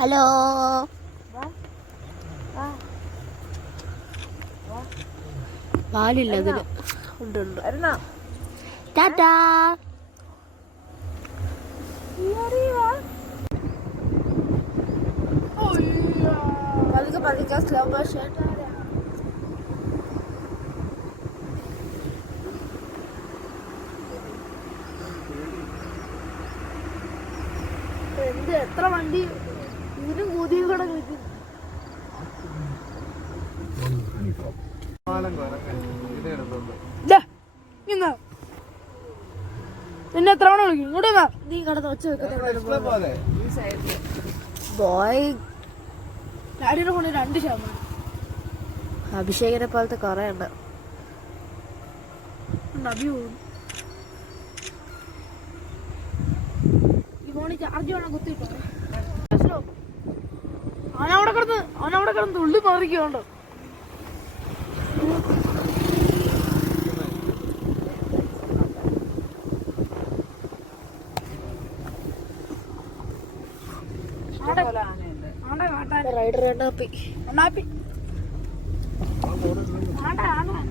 Hello. പാലില്ല അതിന്. ഉണ്ട് ഉണ്ട്. ടാറ്റാ. പതുക്കെ പതുക്കെ സ്ലോ മോഷൻ എന്ത് എത്ര വണ്ടി ഇതിനും കൂതിയും കൂടെ നിന്നെ എത്ര തവണ വിളിക്കും? ഇങ്ങോട്ട്. നീ കടന്ന് ഒച്ച വെക്കുന്ന ബോയ് ഡാഡിയുടെ ഫോണിൽ രണ്ട് ശതമാനം. അഭിഷേകിനെ പോലത്തെ കുറേ ഉണ്ട്. പോകുന്നു കുത്തിട്ടോ അവനവിടെ കിടന്ന് അവനവിടെ കിടന്ന് തുള്ളി മാറിക്കുണ്ടോ റൈഡർ അണ്ണാപ്പി ആണ്ട ആണ്ട